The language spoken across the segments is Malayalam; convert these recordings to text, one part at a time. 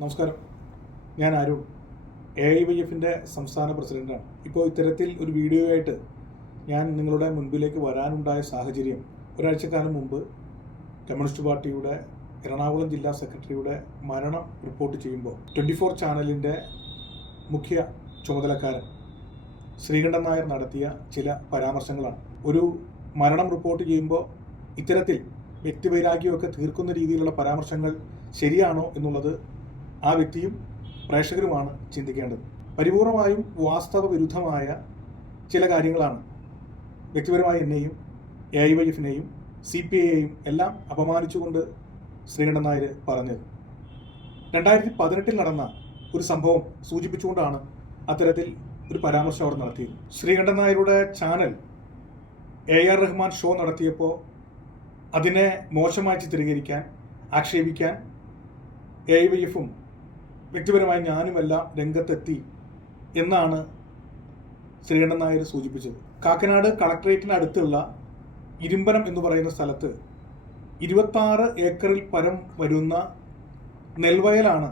നമസ്കാരം. ഞാൻ അരുൺ. എ ഐ വൈ എഫിന്റെ സംസ്ഥാന പ്രസിഡന്റാണ്. ഇപ്പോൾ ഇത്തരത്തിൽ ഒരു വീഡിയോ ആയിട്ട് ഞാൻ നിങ്ങളുടെ മുൻപിലേക്ക് വരാനുണ്ടായ സാഹചര്യം. ഒരാഴ്ചക്കാലം മുമ്പ് കമ്മ്യൂണിസ്റ്റ് പാർട്ടിയുടെ എറണാകുളം ജില്ലാ സെക്രട്ടറിയുടെ മരണം റിപ്പോർട്ട് ചെയ്യുമ്പോൾ ട്വന്റി ഫോർ ചാനലിന്റെ മുഖ്യ ചുമതലക്കാരൻ ശ്രീകണ്ഠൻ നായർ നടത്തിയ ചില പരാമർശങ്ങളാണ്. ഒരു മരണം റിപ്പോർട്ട് ചെയ്യുമ്പോൾ ഇത്തരത്തിൽ വ്യക്തിവൈരാഗ്യമൊക്കെ തീർക്കുന്ന രീതിയിലുള്ള പരാമർശങ്ങൾ ശരിയാണോ എന്നുള്ളത് ആ വ്യക്തിയും പ്രേക്ഷകരുമാണ് ചിന്തിക്കേണ്ടത്. പരിപൂർണമായും വാസ്തവ വിരുദ്ധമായ ചില കാര്യങ്ങളാണ് വ്യക്തിപരമായി എന്നെയും എ ഐ വൈ എഫിനെയും സി പി ഐയെയും എല്ലാം അപമാനിച്ചുകൊണ്ട് ശ്രീകണ്ഠൻ നായർ പറഞ്ഞത്. രണ്ടായിരത്തി പതിനെട്ടിൽ നടന്ന ഒരു സംഭവം സൂചിപ്പിച്ചുകൊണ്ടാണ് അത്തരത്തിൽ ഒരു പരാമർശം അവർ നടത്തിയത്. ശ്രീകണ്ഠൻ നായരുടെ channel A R Rahman show നടത്തിയപ്പോൾ അതിനെ മോശമായി ചിത്രീകരിക്കാൻ ആക്ഷേപിക്കാൻ എ ഐ വൈ എഫും വ്യക്തിപരമായി ഞാനുമെല്ലാം രംഗത്തെത്തി എന്നാണ് ശ്രീകണ്ഠൻ നായർ സൂചിപ്പിച്ചത്. കാക്കനാട് കളക്ട്രേറ്റിനടുത്തുള്ള ഇരുമ്പനം എന്ന് പറയുന്ന സ്ഥലത്ത് ഇരുപത്താറ് ഏക്കറിൽ പരം വരുന്ന നെൽവയലാണ്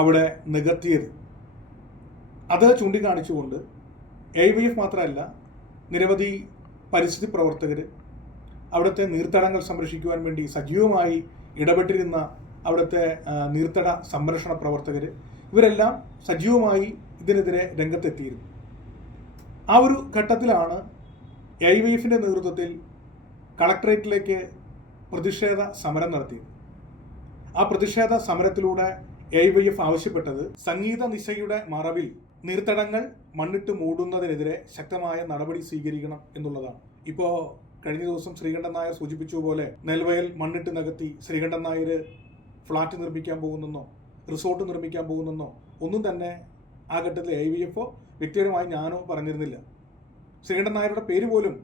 അവിടെ നികത്തിയത്. അത് ചൂണ്ടിക്കാണിച്ചുകൊണ്ട് എ വി എഫ് മാത്രമല്ല നിരവധി പരിസ്ഥിതി പ്രവർത്തകർ അവിടുത്തെ നീർത്തടങ്ങൾ സംരക്ഷിക്കുവാൻ വേണ്ടി സജീവമായി ഇടപെട്ടിരുന്ന അവിടുത്തെ നീർത്തട സംരക്ഷണ പ്രവർത്തകർ ഇവരെല്ലാം സജീവമായി ഇതിനെതിരെ രംഗത്തെത്തിയിരുന്നു. ആ ഒരു ഘട്ടത്തിലാണ് ഐ വി എഫിന്റെ നേതൃത്വത്തിൽ കളക്ടറേറ്റിലേക്ക് പ്രതിഷേധ സമരം നടത്തിയത്. ആ പ്രതിഷേധ സമരത്തിലൂടെ എ വൈ എഫ് ആവശ്യപ്പെട്ടത് സംഗീത നിശയുടെ മറവിൽ നീർത്തടങ്ങൾ മണ്ണിട്ട് മൂടുന്നതിനെതിരെ ശക്തമായ നടപടി സ്വീകരിക്കണം എന്നുള്ളതാണ്. ഇപ്പോൾ കഴിഞ്ഞ ദിവസം ശ്രീകണ്ഠൻ നായർ സൂചിപ്പിച്ചതുപോലെ നെൽവയൽ മണ്ണിട്ട് നികത്തി ശ്രീകണ്ഠൻ നായർ ഫ്ളാറ്റ് നിർമ്മിക്കാൻ പോകുന്നെന്നോ റിസോർട്ട് നിർമ്മിക്കാൻ പോകുന്നെന്നോ ഒന്നും തന്നെ ആ ഘട്ടത്തിൽ ഐ വി എഫോ വ്യക്തിപരമായി ഞാനോ പറഞ്ഞിരുന്നില്ല. ശ്രീകണ്ഠൻ നായരുടെ പേര് പോലും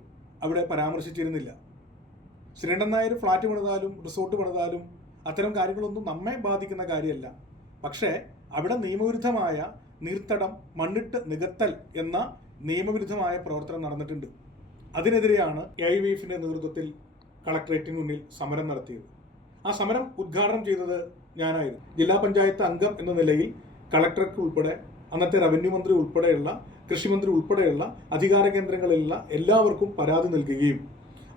അവിടെ പരാമർശിച്ചിരുന്നില്ല. ശ്രീകണ്ഠൻ നായർ ഫ്ളാറ്റ് പണിതാലും റിസോർട്ട് പണിതാലും അത്തരം കാര്യങ്ങളൊന്നും നമ്മെ ബാധിക്കുന്ന കാര്യമല്ല. പക്ഷേ അവിടെ നിയമവിരുദ്ധമായ നീർത്തടം മണ്ണിട്ട് നികത്തൽ എന്ന നിയമവിരുദ്ധമായ പ്രവർത്തനം നടന്നിട്ടുണ്ട്. അതിനെതിരെയാണ് എ ഐ വി എഫിന്റെ നേതൃത്വത്തിൽ കളക്ടറേറ്റിന് മുന്നിൽ സമരം നടത്തിയത്. ആ സമരം ഉദ്ഘാടനം ചെയ്തത് ഞാനായിരുന്നു. ജില്ലാ പഞ്ചായത്ത് അംഗം എന്ന നിലയിൽ കളക്ടർക്ക് ഉൾപ്പെടെ അന്നത്തെ റവന്യൂ മന്ത്രി ഉൾപ്പെടെയുള്ള കൃഷിമന്ത്രി ഉൾപ്പെടെയുള്ള അധികാര കേന്ദ്രങ്ങളിലുള്ള എല്ലാവർക്കും പരാതി നൽകുകയും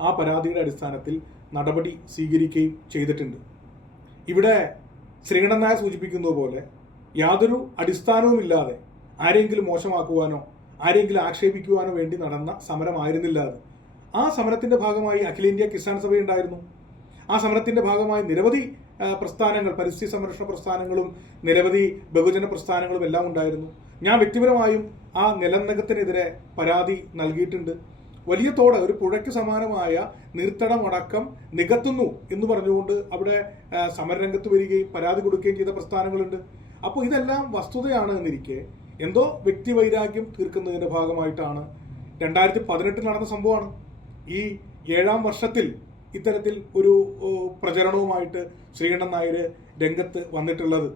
ആ പരാതിയുടെ അടിസ്ഥാനത്തിൽ നടപടി സ്വീകരിക്കുകയും ചെയ്തിട്ടുണ്ട്. ഇവിടെ ശ്രീകണ്ഠൻ നായർ സൂചിപ്പിക്കുന്നത് പോലെ യാതൊരു അടിസ്ഥാനവുമില്ലാതെ ആരെങ്കിലും മോശമാക്കുവാനോ ആരെങ്കിലും ആക്ഷേപിക്കുവാനോ വേണ്ടി നടന്ന സമരമായിരുന്നില്ല അത്. ആ സമരത്തിന്റെ ഭാഗമായി അഖിലേന്ത്യാ കിസാൻ സഭ ഉണ്ടായിരുന്നു ആ സമരത്തിന്റെ ഭാഗമായി നിരവധി പ്രസ്ഥാനങ്ങൾ പരിസ്ഥിതി സംരക്ഷണ പ്രസ്ഥാനങ്ങളും നിരവധി ബഹുജന പ്രസ്ഥാനങ്ങളും എല്ലാം ഉണ്ടായിരുന്നു. ഞാൻ വ്യക്തിപരമായും ആ നിലനകത്തിനെതിരെ പരാതി നൽകിയിട്ടുണ്ട്. വലിയ തോട് ഒരു പുഴയ്ക്ക് സമാനമായ നീർത്തടമടക്കം നികത്തുന്നു എന്ന് പറഞ്ഞുകൊണ്ട് അവിടെ സമരരംഗത്ത് വരികയും പരാതി കൊടുക്കുകയും ചെയ്ത പ്രസ്ഥാനങ്ങളുണ്ട്. അപ്പോൾ ഇതെല്ലാം വസ്തുതയാണ് എന്നിരിക്കെ എന്തോ വ്യക്തി വൈരാഗ്യം തീർക്കുന്നതിന്റെ ഭാഗമായിട്ടാണ്. രണ്ടായിരത്തി പതിനെട്ടിൽ നടന്ന സംഭവമാണ്. ഈ ഏഴാം വർഷത്തിൽ ഇത്തരത്തിൽ ഒരു പ്രചരണവുമായിട്ട് ശ്രീകണ്ഠൻ നായർ രംഗത്ത് വന്നിട്ടുള്ളത്.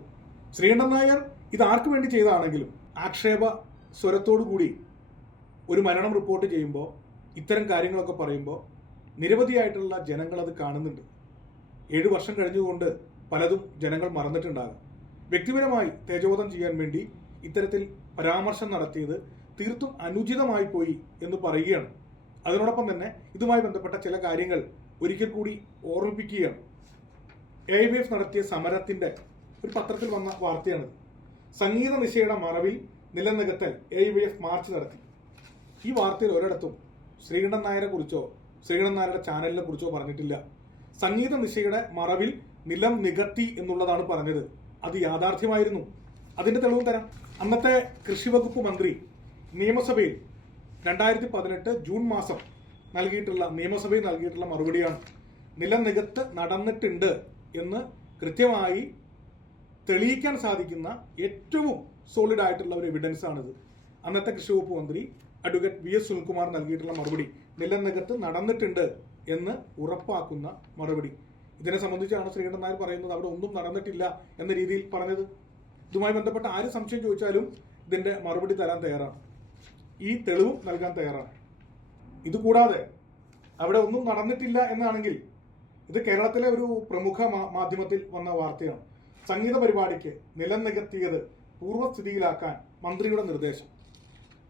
ശ്രീകണ്ഠൻ നായർ ഇത് ആർക്ക് വേണ്ടി ചെയ്തതാണെങ്കിലും ആക്ഷേപ സ്വരത്തോടു കൂടി ഒരു മരണം റിപ്പോർട്ട് ചെയ്യുമ്പോൾ ഇത്തരം കാര്യങ്ങളൊക്കെ പറയുമ്പോൾ നിരവധിയായിട്ടുള്ള ജനങ്ങൾ അത് കാണുന്നുണ്ട്. ഏഴു വർഷം കഴിഞ്ഞുകൊണ്ട് പലതും ജനങ്ങൾ മറന്നിട്ടുണ്ടാകും. വ്യക്തിപരമായി തേജോധം ചെയ്യാൻ വേണ്ടി ഇത്തരത്തിൽ പരാമർശം നടത്തിയത് തീർത്തും അനുചിതമായി പോയി എന്ന് പറയുകയാണ്. അതിനോടൊപ്പം തന്നെ ഇതുമായി ബന്ധപ്പെട്ട ചില കാര്യങ്ങൾ ഒരിക്കൽ കൂടി ഓർമ്മിപ്പിക്കുകയാണ്. എ വി എഫ് നടത്തിയ സമരത്തിന്റെ ഒരു പത്രത്തിൽ വന്ന വാർത്തയാണ് സംഗീത നിശയുടെ മറവിൽ നിലനികത്തൽ എ വി എഫ് മാർച്ച് നടത്തി. ഈ വാർത്തയിൽ ഒരിടത്തും ശ്രീകണ്ഠൻ നായരെ കുറിച്ചോ ശ്രീകണ്ഠൻ നായരുടെ ചാനലിനെ കുറിച്ചോ പറഞ്ഞിട്ടില്ല. സംഗീത നിശയുടെ മറവിൽ നിലം നികത്തി എന്നുള്ളതാണ് പറഞ്ഞത്. അത് യാഥാർത്ഥ്യമായിരുന്നു. അതിന്റെ തെളിവും തരാം. അന്നത്തെ കൃഷി വകുപ്പ് മന്ത്രി നിയമസഭയിൽ രണ്ടായിരത്തി പതിനെട്ട് ജൂൺ മാസം നൽകിയിട്ടുള്ള നിയമസഭയിൽ നൽകിയിട്ടുള്ള മറുപടിയാണ്. നിലനികത്ത് നടന്നിട്ടുണ്ട് എന്ന് കൃത്യമായി തെളിയിക്കാൻ സാധിക്കുന്ന ഏറ്റവും സോളിഡ് ആയിട്ടുള്ള ഒരു എവിഡൻസ് ആണിത്. അന്നത്തെ കൃഷി വകുപ്പ് മന്ത്രി അഡ്വക്കേറ്റ് വി എസ് സുനിൽകുമാർ നൽകിയിട്ടുള്ള മറുപടി നിലനികത്ത് നടന്നിട്ടുണ്ട് എന്ന് ഉറപ്പാക്കുന്ന മറുപടി. ഇതിനെ സംബന്ധിച്ചാണ് ശ്രീകണ്ഠൻ നായർ പറയുന്നത് അവിടെ ഒന്നും നടന്നിട്ടില്ല എന്ന രീതിയിൽ പറഞ്ഞത്. ഇതുമായി ബന്ധപ്പെട്ട ആര് സംശയം ചോദിച്ചാലും ഇതിന്റെ മറുപടി തരാൻ തയ്യാറാണ്. ഈ തെളിവും നൽകാൻ തയ്യാറാണ്. ഇതുകൂടാതെ അവിടെ ഒന്നും നടന്നിട്ടില്ല എന്നാണെങ്കിൽ ഇത് കേരളത്തിലെ ഒരു പ്രമുഖ മാധ്യമത്തിൽ വന്ന വാർത്തയാണ്. സംഗീത പരിപാടിക്ക് നിലം നികത്തിയത് പൂർവസ്ഥിതിയിലാക്കാൻ മന്ത്രിയുടെ നിർദ്ദേശം.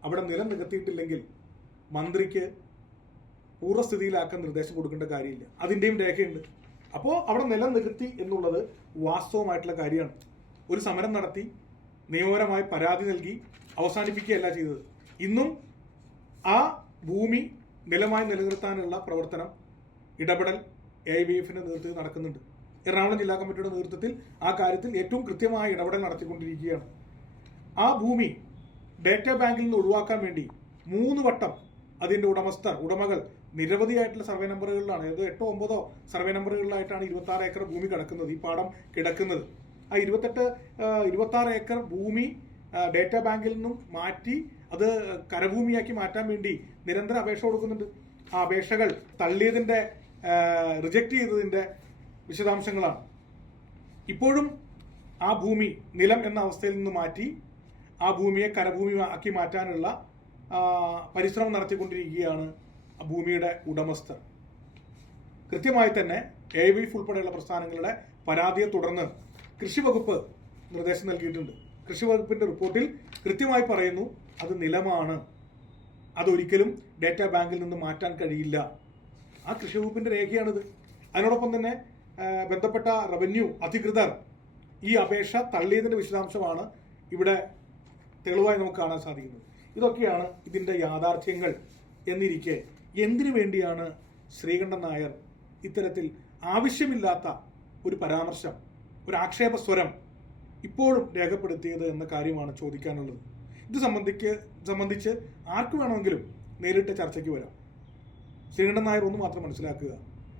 അവിടെ നിലം നികത്തിയിട്ടില്ലെങ്കിൽ മന്ത്രിക്ക് പൂർവസ്ഥിതിയിലാക്കാൻ നിർദ്ദേശം കൊടുക്കേണ്ട കാര്യമില്ല. അതിന്റെയും രേഖയുണ്ട്. അപ്പോൾ അവിടെ നിലം നികത്തി എന്നുള്ളത് വാസ്തവമായിട്ടുള്ള കാര്യമാണ്. ഒരു സമരം നടത്തി നിയമപരമായി പരാതി നൽകി അവസാനിപ്പിക്കുകയല്ല ചെയ്തത്. ഇന്നും ആ ഭൂമി നിലമായി നിലനിർത്താനുള്ള പ്രവർത്തനം ഇടപെടൽ എ ബി എഫിന്റെ നേതൃത്വത്തിൽ നടക്കുന്നുണ്ട്. എറണാകുളം ജില്ലാ കമ്മിറ്റിയുടെ നേതൃത്വത്തിൽ ആ കാര്യത്തിൽ ഏറ്റവും കൃത്യമായ ഇടപെടൽ നടത്തിക്കൊണ്ടിരിക്കുകയാണ്. ആ ഭൂമി ഡേറ്റ ബാങ്കിൽ നിന്ന് ഒഴിവാക്കാൻ വേണ്ടി മൂന്ന് വട്ടം അതിന്റെ ഉടമസ്ഥർ ഉടമകൾ നിരവധിയായിട്ടുള്ള സർവേ നമ്പറുകളിലാണ്. ഏതോ എട്ടോ ഒമ്പതോ സർവേ നമ്പറുകളിലായിട്ടാണ് ഇരുപത്തി ആറ് ഏക്കർ ഭൂമി കിടക്കുന്നത് ഈ പാടം കിടക്കുന്നത്. ആ ഇരുപത്തെട്ട് ഇരുപത്തി ആറ് ഏക്കർ ഭൂമി ഡേറ്റ ബാങ്കിൽ നിന്നും മാറ്റി അത് കരഭൂമിയാക്കി മാറ്റാൻ വേണ്ടി നിരന്തരം അപേക്ഷ കൊടുക്കുന്നുണ്ട്. ആ അപേക്ഷകൾ തള്ളിയതിന്റെ റിജക്റ്റ് ചെയ്തതിന്റെ വിശദാംശങ്ങളാണ്. ഇപ്പോഴും ആ ഭൂമി നിലം എന്ന അവസ്ഥയിൽ നിന്ന് മാറ്റി ആ ഭൂമിയെ കരഭൂമി ആക്കി മാറ്റാനുള്ള പരിശ്രമം നടത്തിക്കൊണ്ടിരിക്കുകയാണ് ആ ഭൂമിയുടെ ഉടമസ്ഥർ കൃത്യമായി തന്നെ എ വി ഉൾപ്പെടെയുള്ള പ്രസ്ഥാനങ്ങളുടെ പരാതിയെ തുടർന്ന് കൃഷി വകുപ്പ് നിർദ്ദേശം നൽകിയിട്ടുണ്ട്. കൃഷി വകുപ്പിന്റെ റിപ്പോർട്ടിൽ കൃത്യമായി പറയുന്നു അത് നിലമാണ്. അതൊരിക്കലും ഡേറ്റ ബാങ്കിൽ നിന്ന് മാറ്റാൻ കഴിയില്ല. ആ കൃഷി വകുപ്പിന്റെ രേഖയാണിത്. അതിനോടൊപ്പം തന്നെ ബന്ധപ്പെട്ട റവന്യൂ അധികൃതർ ഈ അപേക്ഷ തള്ളിയതിന്റെ വിശദാംശമാണ് ഇവിടെ തെളിവായി നമുക്ക് കാണാൻ സാധിക്കുന്നത്. ഇതൊക്കെയാണ് ഇതിന്റെ യാഥാർത്ഥ്യങ്ങൾ എന്നിരിക്കെ. എന്തിനു വേണ്ടിയാണ് ശ്രീകണ്ഠൻ നായർ ഇത്തരത്തിൽ ആവശ്യമില്ലാത്ത ഒരു പരാമർശം ഒരു ആക്ഷേപ സ്വരം ഇപ്പോഴും രേഖപ്പെടുത്തിയത് എന്ന കാര്യമാണ് ചോദിക്കാനുള്ളത്? ഇത് സംബന്ധിക്ക് സംബന്ധിച്ച് ആർക്ക് വേണമെങ്കിലും നേരിട്ട് ചർച്ചയ്ക്ക് വരാം. ശ്രീകണ്ഠൻ നായർ ഒന്ന് മാത്രം മനസ്സിലാക്കുക.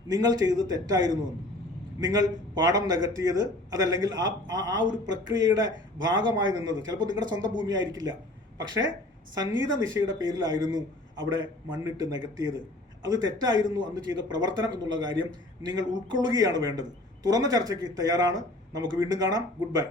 നിങ്ങൾ ചെയ്തത് തെറ്റായിരുന്നു എന്ന്. നിങ്ങൾ പാഠം നികത്തിയത് അതല്ലെങ്കിൽ ആ ആ- ഒരു പ്രക്രിയയുടെ ഭാഗമായി നിന്നത്. ചിലപ്പോൾ നിങ്ങളുടെ സ്വന്തം ഭൂമിയായിരിക്കില്ല. പക്ഷേ സംഗീത നിശയുടെ പേരിലായിരുന്നു അവിടെ മണ്ണിട്ട് നികത്തിയത്. അത് തെറ്റായിരുന്നു അന്ന് ചെയ്ത പ്രവർത്തനം എന്നുള്ള കാര്യം നിങ്ങൾ ഉൾക്കൊള്ളുകയാണ് വേണ്ടത്. തുറന്ന ചർച്ചയ്ക്ക് തയ്യാറാണ്. നമുക്ക് വീണ്ടും കാണാം. Good bye